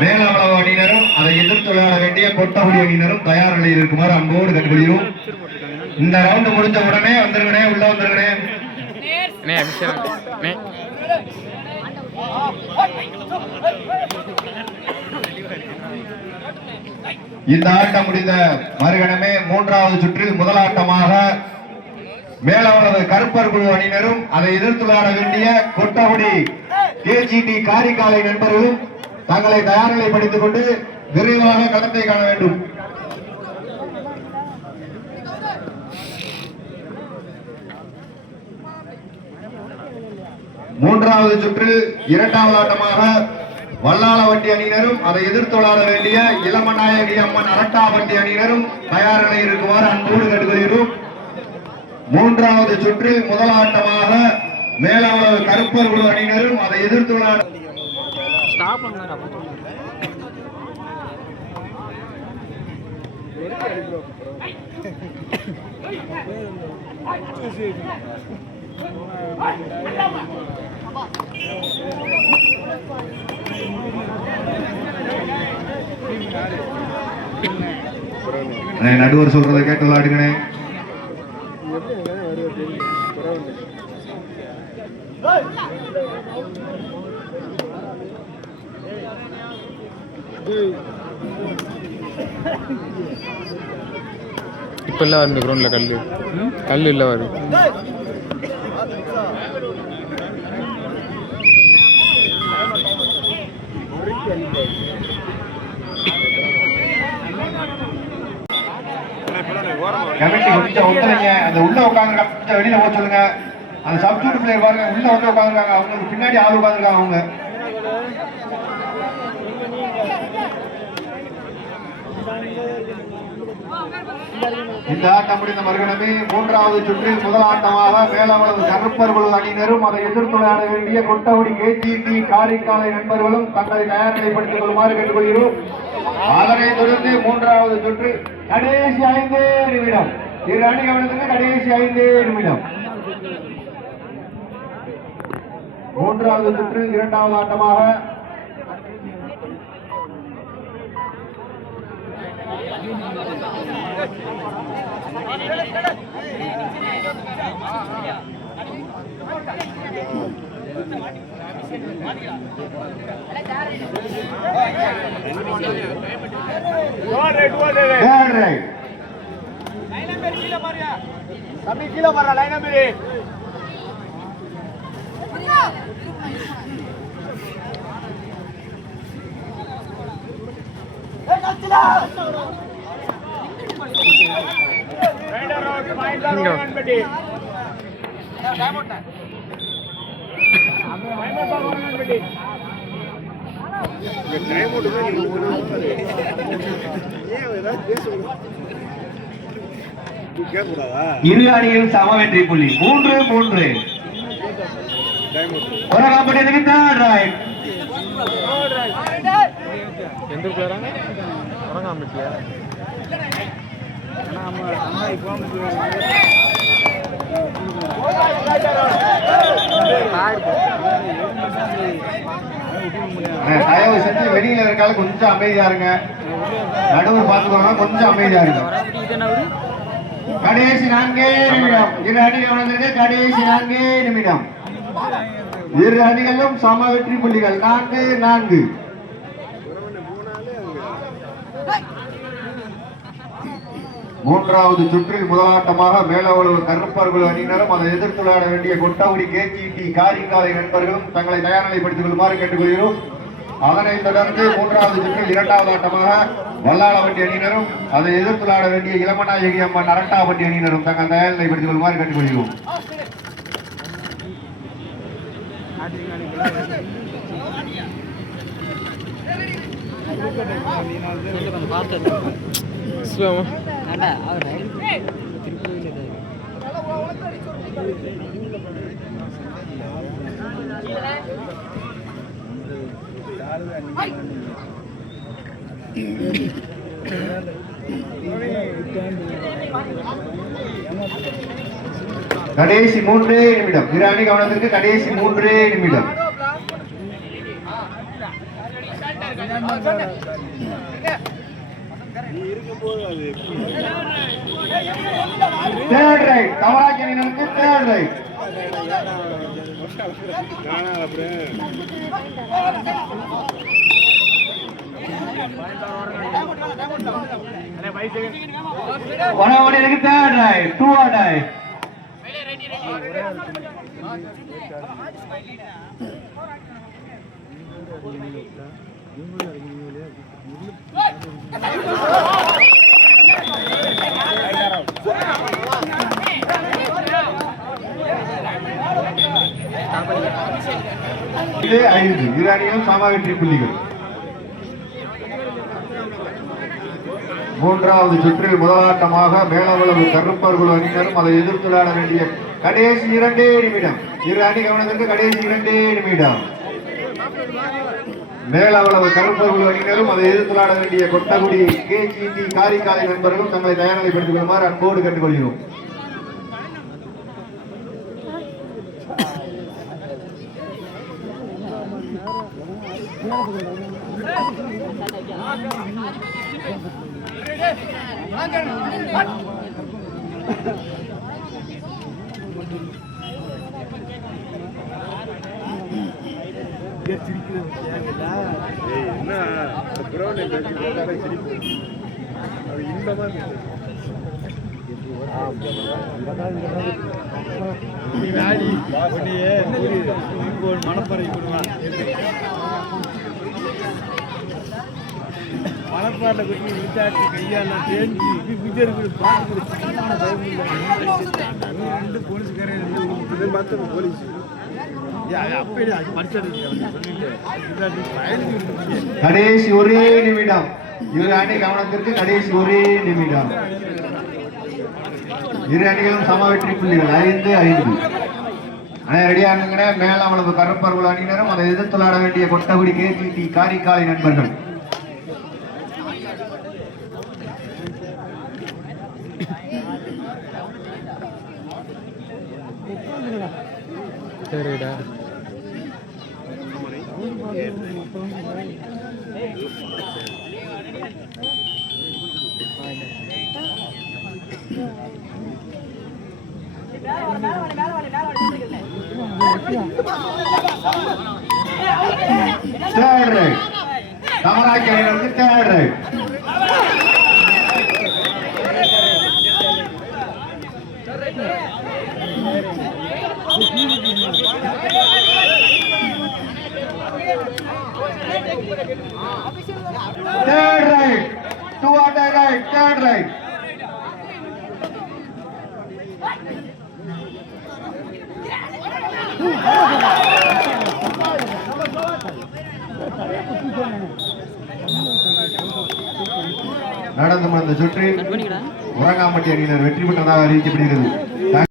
மேலாள அணியினரும் அதை எதிர்த்து விளையாட வேண்டிய கொட்டகுடி அணியினரும் தயார் நிலையில் இருக்குமாறு அன்போடு கண்டுபிடிக்கிறோம். இந்த ரவுண்ட் முடிஞ்ச உடனே வந்துருங்கனே, உள்ள வந்துருங்கனே. இந்த ஆட்டம் முடிந்த மறுகணமே மூன்றாவது சுற்றில் முதலாட்டமாக மேலாளது கருப்பர் குழு அணியினரும் அதை எதிர்த்து விளையாட வேண்டிய கொட்டகுடி கேஜிடி காரிக்காலை நண்பர்களும் தங்களை தயார் நிலைப்படுத்திக் கொண்டு விரைவாக களத்தை காண வேண்டும். மூன்றாவது சுற்றில் இரண்டாவது ஆட்டமாக வல்லாளவட்டி அணியினரும் அதை எதிர்த்து விளையாட வேண்டிய இளமநாயகி அம்மன் அரட்டாவட்டி அணியினரும் தயார் நிலையில் இருக்குமாறு அன்போடு கேட்டுக்கொள்கிறோம். மூன்றாவது சுற்றில் முதல் ஆட்டமாக மேலாளர் கருப்பர் குழு அணியினரும் அதை எதிர்த்து விளையாட நடுவர் சொல்றதை கேட்டு விளையாடுங்கண்ணே. இப்ப இல்ல இந்த கிரவுண்ட்ல கல்லு இல்ல வருது. கமிட்டி கொஞ்சம் ஒத்துழைங்க. அந்த உள்ள உட்காந்துருக்காங்க, கொஞ்சம் வெளியில போக சொல்லுங்க. அந்த சப்ஸ்டியூட் பிளேயர் பாருங்க, உள்ள வந்து உட்காந்துருக்காங்க, அவங்களுக்கு பின்னாடி ஆள் உட்காந்துருக்காங்க. அவங்க இந்த ஆட்டம் முடிந்த மறுகணமே மூன்றாவது சுற்றில் முதல் ஆட்டமாக மேலாளது கருப்பர் குழு அணியினரும் அதை எதிர்த்து விளையாட வேண்டிய கொட்டகுடி கேஜிடி காரிக்காலை நண்பர்களும் தங்களை தயார் நிலைப்படுத்திக் கொள்ளுமாறு கேட்டுக்கொள்கிறோம். அதனைத் தொடர்ந்து மூன்றாவது சுற்று கடைசி 5 நிமிடம். இரு அணிகளுக்கு கடைசி 5 நிமிடம். மூன்றாவது சுற்று இரண்டாவது ஆட்டமாக இரு அணியில் சம வெற்றி புள்ளி 3-3. தயவு செஞ்சு வெளியில இருக்கால கொஞ்சம் அமைதியா இருங்க. நடுவு பார்த்துக்கோங்க, கொஞ்சம் அமைதியா இருங்க. கடைசி 4 நிமிடம். இரு அணிகள் கடைசி 4 நிமிடம். இரு அணிகளும் சம வெற்றி புள்ளிகள் 4-4. மூன்றாவது சுற்றில் முதலாட்டமாக மேலாளர் கருப்பர் குழு அணியினரும் அதை எதிர்த்து விளையாட வேண்டிய கொட்டகுடி கேஜிடி காரிக்காலை நண்பர்களும் தங்களை தயார் நிலைப்படுத்திக் கொள்ளுமாறு கேட்டுக்கொள்கிறோம். அதனைத் தொடர்ந்து மூன்றாவது சுற்றில் இரண்டாவது ஆட்டமாக வல்லாளவட்டி அணியினரும் அதை எதிர்த்து விளையாட வேண்டிய இளமநாயகி அம்மன் அரட்டாவட்டி அணியினரும் தங்கள் தயார் நிலைப்படுத்திக் கொள்ளுமாறு கேட்டுக்கொள்கிறோம். கடைசி 3 நிமிடம். இரு அணி கவனத்திற்கு கடைசி 3 நிமிடம். தேர்ட் ரைட் தவறாக்கி அணியினருக்கு தேர்ட் ரைட். வடவணிக்கு தேர்ட் ரைட் 2 ஆர் டை. இது 5 இரு அணிகளும் சம வெற்றி புள்ளிகள். மூன்றாவது சுற்றில் முதலாட்டமாக மேலவளவு கருப்பர்கள் அணியினரும் அதை எதிர்த்து விளையாட வேண்டிய கடைசி 2 நிமிடம். இரு அணி கவனத்திற்கு கடைசி 2 நிமிடம். மேலவளவு கருப்பர்கள் அணியினரும் அதை எதிர்த்து விளையாட வேண்டிய கொட்டகுடி கேஜிடி காரிக்காலை நண்பர்களும் தங்களை தயார்நிலைப்படுத்திக் கொள்ளுமாறு அன்போடு கேட்டுக்கொள்கிறோம். மணப்பாட்டில் குட்டி விசாரிச்சு கையாலாம் தேஞ்சி விஜயர்கள் பார்த்து ரெண்டு போலீஸ்காரன் பார்த்து போலீஸ் கடைசி 1 நிமிடம். இரு அணி கவனத்திற்கு கடைசி 1 நிமிடம். இரு அணிகளும் சம வெற்றி புள்ளிகள் 5-5. ரெடியா இருங்க. மேலவளவு கருப்பர்கள் அணியினரும் அதை எதிர்த்து விளையாட வேண்டிய கொட்டகுடி கேஜிடி காரிக்காலை நண்பர்கள். சரிடா. தேர்ட் ரைட் தவறாக்கி அணியினருக்கு third right. Third right, 2 on the right, third right. நடந்து முடிந்த சுற்றில் உரங்காம்பட்டி அணியினர் வெற்றி பெற்றதாக அறிவிக்கப்படுகிறது.